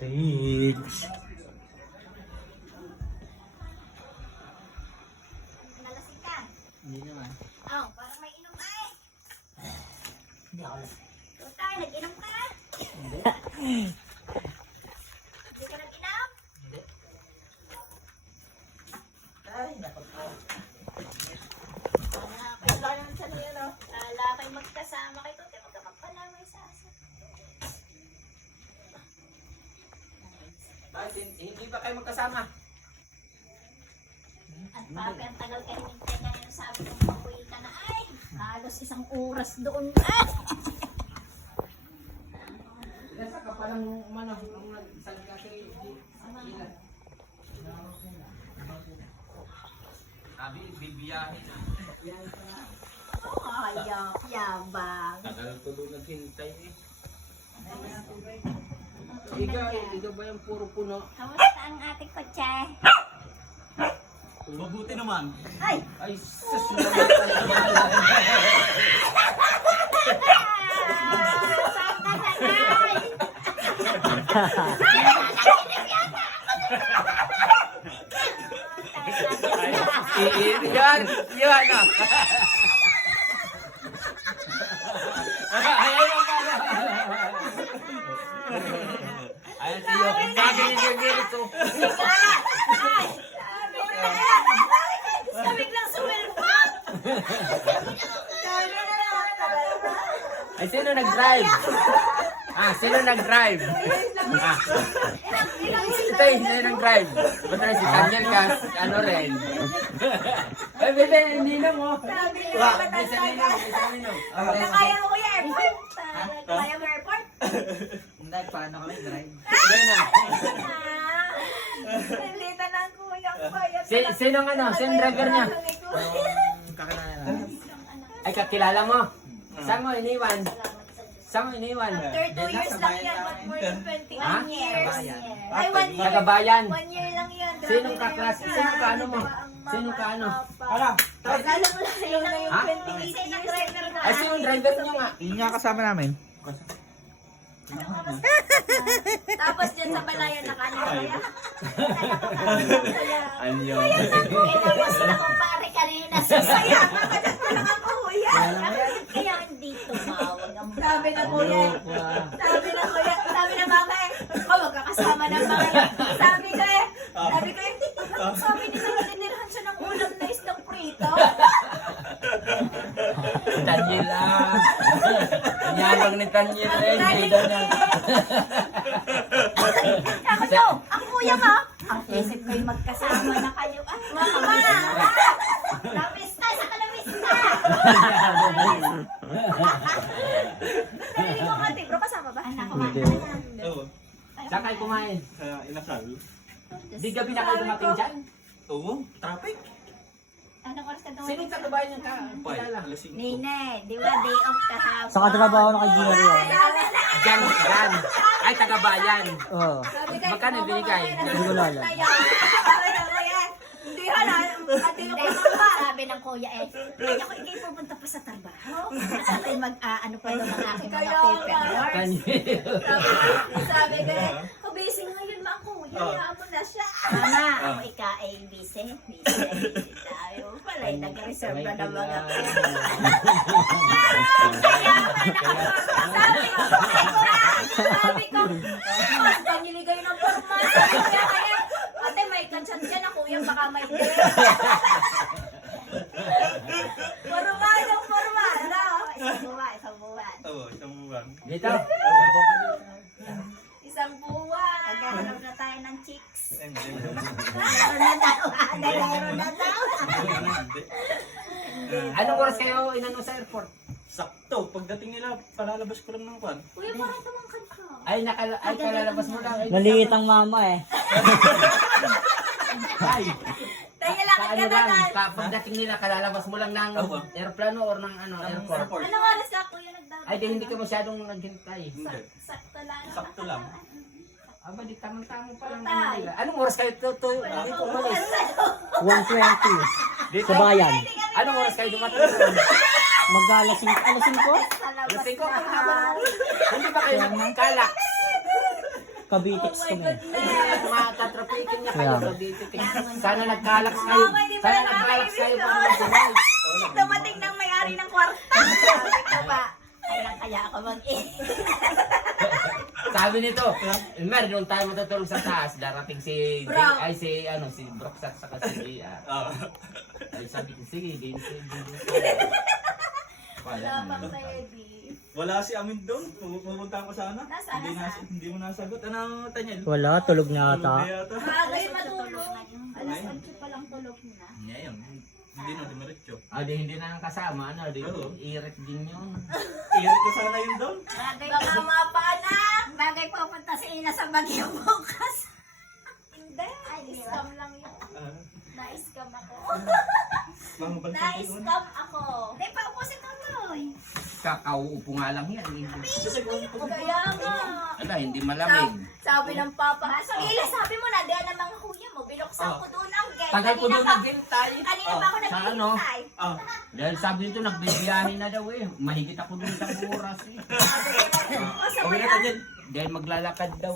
Rich. Nalasing ka? Hindi naman. Oh, parang may inom ka eh. Hindi ako lasing. Tutay, nag-inom ka? Hindi. Hindi ka nag-inom? Hindi. Ay, napagpaw. Wala kayo magkasama kay Tuti, huwag ka magpalamay sa asa. Bakit hindi ba kayo magkasama? At papi, ang tagal kayo hintay ngayon, sabi kong pauwi ka na ay. Halos 1 oras doon ka. Nasa ka palang umano, nung nagsabi ka kay Ila. Sabi, bibiyahin na. Ay, yabang. Tagal ko doon naghintay eh. Ikaw ba yung puro puno? Kamusta ang ating kotse? Mabuti naman. Ay! Ay, sus naman talaga. Saan ka sanay? Yan! Yan ah! Ayan siyo. Sabi ni Gergerito. Gusto biglang sumilpot! Ay, sino nag-drive? Sino nag-drive? Ito eh, sino nag-drive? Basta na si Daniel ka, ano rin. Ay, bebe, hindi na mo. Isa ninong. Kaya mo yung airport? Kaya mo airport? Hindi, paano kami drive? Sige na. Nandito na ang kuyang bayat. Sinong ano? Sinong driver niya? Yung kakilala namin. Ay, kakilala mo? Saan mo iniwan? Saan mo iniwan? After 2 years lang yan, but more than 21 years. Tabayan. Ay, 1 year. Tagabayan. 1 year lang yan. Sinong kaklas? Sinong kaano mo? Sinong kaano? Ano? Lalo mo lang yun na yung Ha? 28 years driver na. Ay, sinong driver niyo nga? Yun nga kasama namin. Tapos dyan sa balayan, nakaano ka kaya? Anyo. Tapos na kumpare kanina. Sasaya ka ka dyan pa lang ako, kuya. Kaya hindi tumawag ang sabi na kuya. Sabi na kuya. Sabi na mama eh. Huwag ka kasama ng mga yan. Sabi ko eh. Sabi nila, tinirhan siya ng ulam na isdang prito. Daniel ah. Yabang ni Daniel eh. Hindi daw niya. Ako daw, ang kuya mo. Ang isip ko'y magkasama na kayo. Ah, mama! Namista sa kalamista! Narinig ko kati, bro, kasama ba? Anak ko, Oo. Saan kayo kumain? Sa inasal. Di gabi na kayo dumating dyan? Oo. Traffic. Anong oras ka dumating? Sinong tagabayan niyo ka? Kilala. Nine, di ba day off kahapon? Saka trabaho na kay Gino yun. Dyan. Ay, tagabayan. Oo. Magkano binigay? Hindi ko lala. Hindi hala, ate ko pa. Sabi ng kuya eh, hindi ako ikay pupunta pa sa trabaho. At ay mag-ano pa yung mga aking mga paperwork. Daniel. Sabi ko eh, busy ngayon mga kuya, hayaan mo na siya. Mama, ako ika ay busy. Busy tayo. Pala yung nag-reserve na ng mga sabi ko, mas paniligay ng forma. Sabi ko kaya, ate may kansyan dyan ako, yung baka may forma yung forma. Ano? Isang buwan. Oo, isang buwan. Dito. Isang buwan. Naghahanap na tayo ng chicks. Hindi. Meron na daw. Anong oras kayo inano sa airport? Sakto. Pagdating nila, palalabas ko lang ng kwan. Kuya, parang tumangkad ka. Ay, kalalabas mo lang. Ay, Maliit ang mama eh. Ay, Tayo lang ang ano lang, katagal. pagdating nila, kalalabas mo lang ng Opo. aeroplano or ng ano, airport. Airport. Anong oras na kuya nagdadaan? Ay, di hindi ka masyadong naghintay. Hindi. Sakto lang. Sakto lang. Aba, di tamang-tama pa lang. Tay. Ano nila. Anong oras kayo dito umalis? 120. Dito? Sa bayan. Anong oras kayo dumating? Mag-alasing, alasing ko? Sa labas Lasing ko na. kung habang hindi ba kayo magkalak? Kabitix Oh my kami. goodness. Matatrapikin niya Yeah. kayo sa Bitik. Sana nagkalaks kayo. Oh, hindi Sana pala nagkalaks kayo nakakaibigan. para mag-tonight. Dumating ng may-ari ng kwarta. Sabi ko ba, kaya ako Sabi nito, Mer, doon tayo matutulog sa taas. Darating si Brock. si Brock at saka si Ay sabi ko, sige, din. Wala Wala pang na. ready. Wala si Amin doon. Pupunta ko sana. Nasaan, Hindi, nasaan? hindi mo nasagot. Ano, Tanyel? Wala, tulog na Tulog na ata. yata. Maaga yung matulog. Alas 8 pa lang tulog na. Ngayon, hindi na, dimaritso. Hindi na nang kasama, Oo. iret din yun. Irit ko sana yun doon. Bagay baka mapana. Bagay pupunta si Ina sa Baguio bukas. Hindi. Na-scam lang yun. Na-scam ako. Mga balik Na-scam ako. Hindi pa ako si Tutoy. Kakauupo nga lang yan. Kaya nga. Hindi malamig. Sabi ng papa. So, Ila, sabi mo na, diyan ang mga kuya mo. Binuksan ko doon ang gate. Tagal ko doon naghintay. Kanina pa ako Sa ano? naghihintay. Ah, Dahil sabi nito, nagbibiyahe na daw eh. Mahigit ako doon sa oras eh. Sabi ko na, okay na, Tanyel. Dahil maglalakad daw.